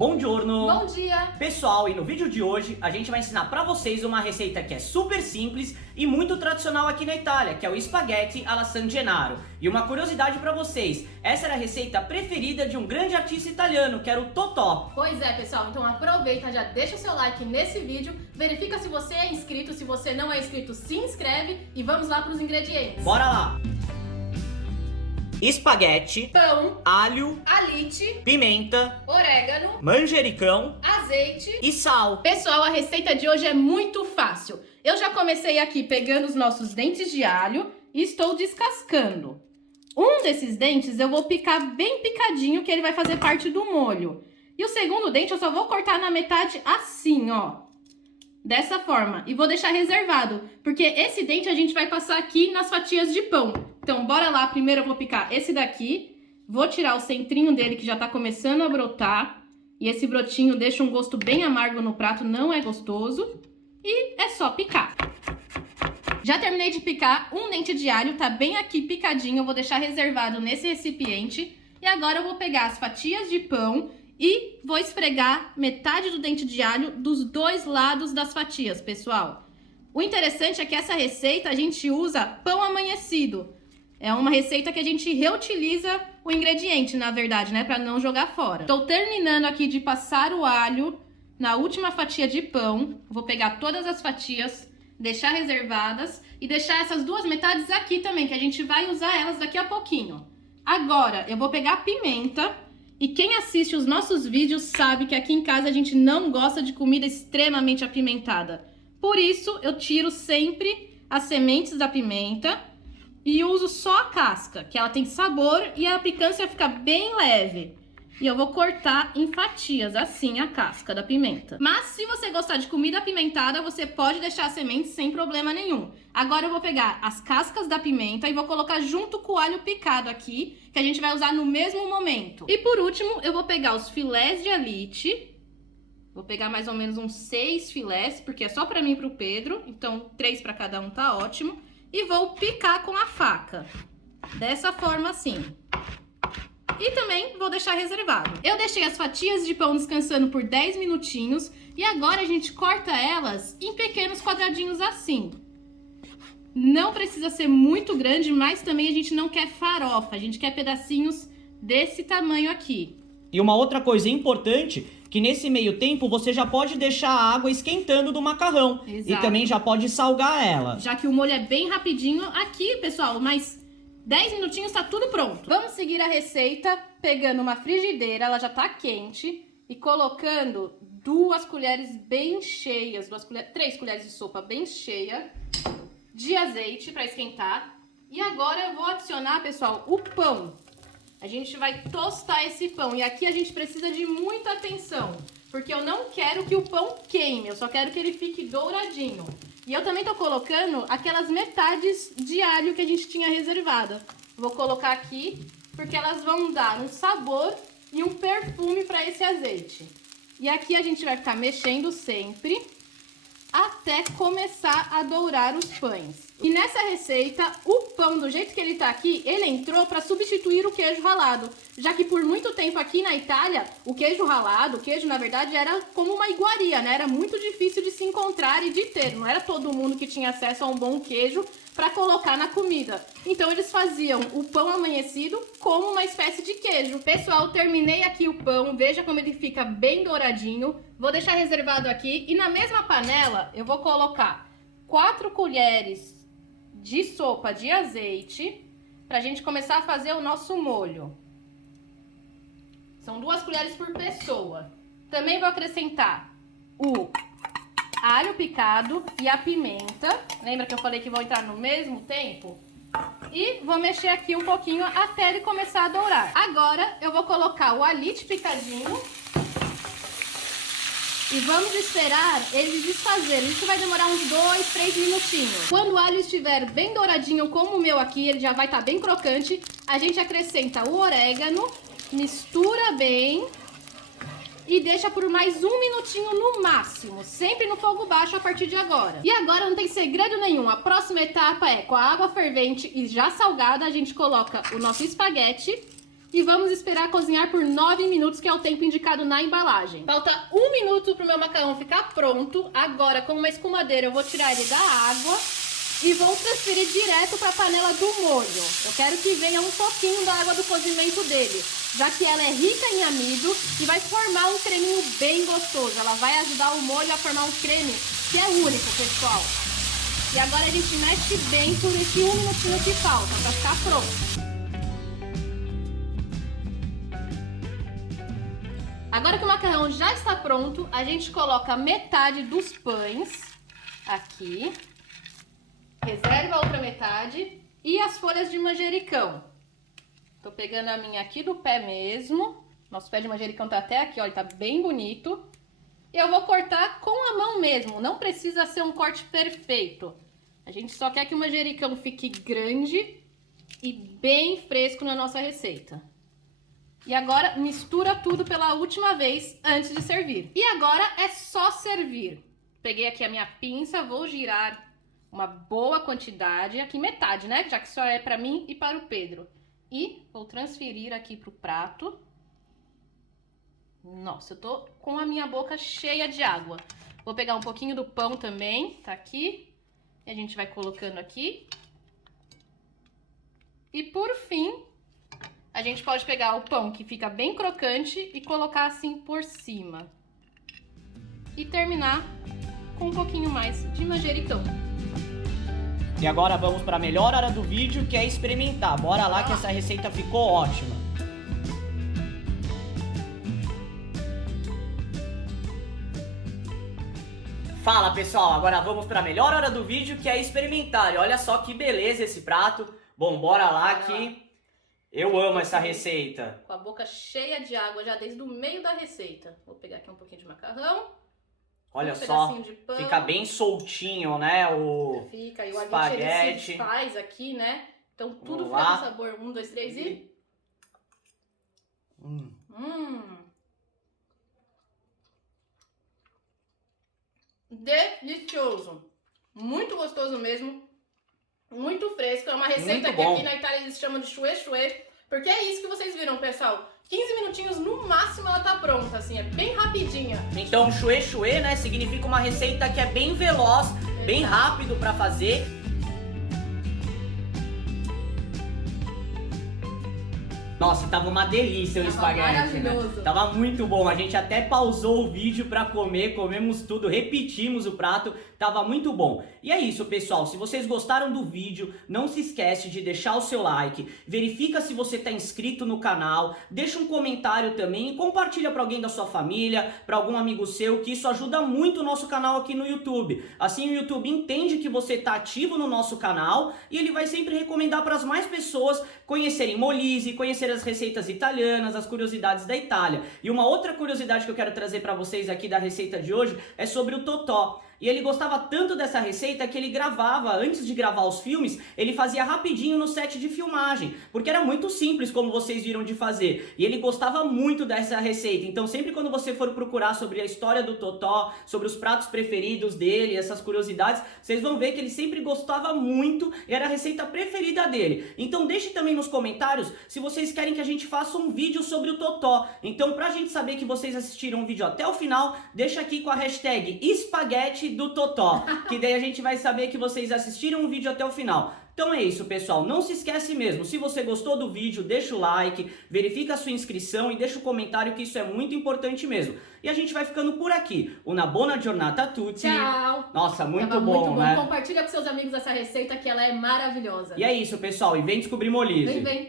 Buongiorno! Bom dia! Pessoal, e no vídeo de hoje a gente vai ensinar pra vocês uma receita que é super simples e muito tradicional aqui na Itália, que é o spaghetti alla San Gennaro. E uma curiosidade pra vocês, essa era a receita preferida de um grande artista italiano, que era o Totò. Pois é, pessoal, então aproveita, já deixa o seu like nesse vídeo, verifica se você é inscrito, se você não é inscrito, se inscreve e vamos lá pros ingredientes. Bora lá! Espaguete, Pão, alho, alite, pimenta, orégano, manjericão azeite e sal. Pessoal, a receita de hoje é muito fácil. Eu já comecei aqui pegando os nossos dentes de alho e estou descascando. Um desses dentes eu vou picar bem picadinho, que ele vai fazer parte do molho. E o segundo dente eu só vou cortar na metade assim, ó. Dessa forma. E vou deixar reservado, porque esse dente a gente vai passar aqui nas fatias de pão. Então, bora lá. Primeiro eu vou picar esse daqui. Vou tirar o centrinho dele, que já tá começando a brotar. E esse brotinho deixa um gosto bem amargo no prato, não é gostoso. E é só picar. Já terminei de picar um dente de alho, tá bem aqui picadinho. Eu vou deixar reservado nesse recipiente. E agora eu vou pegar as fatias de pão e vou esfregar metade do dente de alho dos dois lados das fatias, pessoal. O interessante é que essa receita a gente usa pão amanhecido. É uma receita que a gente reutiliza o ingrediente, na verdade, né? Pra não jogar fora. Tô terminando aqui de passar o alho na última fatia de pão. Vou pegar todas as fatias, deixar reservadas e deixar essas duas metades aqui também, que a gente vai usar elas daqui a pouquinho. Agora, eu vou pegar a pimenta. E quem assiste os nossos vídeos sabe que aqui em casa a gente não gosta de comida extremamente apimentada. Por isso, eu tiro sempre as sementes da pimenta e uso só a casca, que ela tem sabor e a picância fica bem leve. E eu vou cortar em fatias, assim, a casca da pimenta. Mas se você gostar de comida apimentada, você pode deixar as sementes sem problema nenhum. Agora eu vou pegar as cascas da pimenta e vou colocar junto com o alho picado aqui, que a gente vai usar no mesmo momento. E por último, eu vou pegar os filés de alite. Vou pegar mais ou menos uns 6 filés, porque é só pra mim e pro Pedro. Então 3 pra cada um tá ótimo. E vou picar com a faca. Dessa forma assim. E também vou deixar reservado. Eu deixei as fatias de pão descansando por 10 minutinhos. E agora a gente corta elas em pequenos quadradinhos assim. Não precisa ser muito grande, mas também a gente não quer farofa. A gente quer pedacinhos desse tamanho aqui. E uma outra coisa importante, que nesse meio tempo você já pode deixar a água esquentando do macarrão. Exato. E também já pode salgar ela. Já que o molho é bem rapidinho, aqui, pessoal, mas 10 minutinhos tá tudo pronto. Vamos seguir a receita pegando uma frigideira, ela já tá quente, e colocando 2 colheres bem cheias, 3 colheres de sopa bem cheia de azeite para esquentar. E agora eu vou adicionar, pessoal, o pão. A gente vai tostar esse pão. E aqui a gente precisa de muita atenção, porque eu não quero que o pão queime, eu só quero que ele fique douradinho. E eu também tô colocando aquelas metades de alho que a gente tinha reservada. Vou colocar aqui, porque elas vão dar um sabor e um perfume para esse azeite. E aqui a gente vai ficar mexendo sempre até começar a dourar os pães. E nessa receita, o pão, do jeito que ele tá aqui, ele entrou para substituir o queijo ralado. Já que por muito tempo aqui na Itália, o queijo ralado, o queijo na verdade era como uma iguaria, né? Era muito difícil de se encontrar e de ter. Não era todo mundo que tinha acesso a um bom queijo para colocar na comida. Então eles faziam o pão amanhecido como uma espécie de queijo. Pessoal, terminei aqui o pão, veja como ele fica bem douradinho. Vou deixar reservado aqui e na mesma panela eu vou colocar 4 colheres de sopa de azeite pra gente começar a fazer o nosso molho. São 2 colheres por pessoa. Também vou acrescentar o alho picado e a pimenta. Lembra que eu falei que vão entrar no mesmo tempo? E vou mexer aqui um pouquinho até ele começar a dourar. Agora eu vou colocar o alite picadinho. E vamos esperar ele desfazer. Isso vai demorar uns 2, 3 minutinhos. Quando o alho estiver bem douradinho, como o meu aqui, ele já vai estar bem crocante, a gente acrescenta o orégano, mistura bem e deixa por mais 1 minutinho no máximo, sempre no fogo baixo a partir de agora. E agora não tem segredo nenhum, a próxima etapa é, com a água fervente e já salgada, a gente coloca o nosso espaguete e vamos esperar cozinhar por 9 minutos, que é o tempo indicado na embalagem. Falta 1 minuto pro meu macarrão ficar pronto. Agora, com uma escumadeira, eu vou tirar ele da água e vou transferir direto para a panela do molho. Eu quero que venha um pouquinho da água do cozimento dele, já que ela é rica em amido e vai formar um creminho bem gostoso. Ela vai ajudar o molho a formar um creme que é único, pessoal. E agora a gente mexe bem por esse 1 minutinho que falta para ficar pronto. Agora que o macarrão já está pronto, a gente coloca metade dos pães aqui. Reserva a outra metade e as folhas de manjericão. Tô pegando a minha aqui do pé mesmo. Nosso pé de manjericão tá até aqui, ó, ele tá bem bonito. E eu vou cortar com a mão mesmo, não precisa ser um corte perfeito. A gente só quer que o manjericão fique grande e bem fresco na nossa receita. E agora mistura tudo pela última vez antes de servir. E agora é só servir. Peguei aqui a minha pinça, vou girar uma boa quantidade, aqui metade, né? Já que só é para mim e para o Pedro. E vou transferir aqui pro prato. Nossa, eu tô com a minha boca cheia de água. Vou pegar um pouquinho do pão também, tá aqui. E a gente vai colocando aqui. E por fim, a gente pode pegar o pão que fica bem crocante e colocar assim por cima. E terminar com um pouquinho mais de manjericão. E agora vamos para a melhor hora do vídeo, que é experimentar. Bora lá que essa receita ficou ótima. Fala pessoal, agora vamos para a melhor hora do vídeo, que é experimentar. E olha só que beleza esse prato. Bom, bora lá que eu amo essa receita. Com a boca cheia de água já desde o meio da receita. Vou pegar aqui um pouquinho de macarrão. Olha só, fica bem soltinho, né, o fica, e o espaguete. Ele se desfaz aqui, né? Então tudo fica com sabor. 1, 2, 3 e... Delicioso. Muito gostoso mesmo. Muito fresco. É uma receita que aqui na Itália eles chamam de choué-choué. Porque é isso que vocês viram, pessoal. 15 minutinhos no máximo ela tá pronta, assim, é bem rapidinha. Então, choué-choué, né, significa uma receita que é bem veloz, bem rápido pra fazer. Nossa, tava uma delícia o espaguete, maravilhoso, né? Tava muito bom, a gente até pausou o vídeo pra comer, comemos tudo, repetimos o prato, tava muito bom. E é isso, pessoal, se vocês gostaram do vídeo, não se esquece de deixar o seu like, verifica se você tá inscrito no canal, deixa um comentário também e compartilha pra alguém da sua família, pra algum amigo seu, que isso ajuda muito o nosso canal aqui no YouTube. Assim o YouTube entende que você tá ativo no nosso canal e ele vai sempre recomendar para as mais pessoas conhecerem Molise, conhecer as receitas italianas, as curiosidades da Itália. E uma outra curiosidade que eu quero trazer para vocês aqui da receita de hoje é sobre o Totò. E ele gostava tanto dessa receita que ele gravava, antes de gravar os filmes, ele fazia rapidinho no set de filmagem, porque era muito simples, como vocês viram de fazer. E ele gostava muito dessa receita, então sempre quando você for procurar sobre a história do Totò, sobre os pratos preferidos dele, essas curiosidades, vocês vão ver que ele sempre gostava muito e era a receita preferida dele. Então deixe também nos comentários se vocês querem que a gente faça um vídeo sobre o Totò. Então pra gente saber que vocês assistiram o vídeo até o final, deixa aqui com a hashtag espaguete do Totò, que daí a gente vai saber que vocês assistiram o vídeo até o final. Então é isso, pessoal, não se esquece mesmo, se você gostou do vídeo, deixa o like, verifica a sua inscrição e deixa o comentário, que isso é muito importante mesmo. E a gente vai ficando por aqui. Una buona giornata a tutti. Tchau! Nossa, muito bom, né? Compartilha com seus amigos essa receita, que ela é maravilhosa. E é isso, pessoal, e vem descobrir Molise. Vem.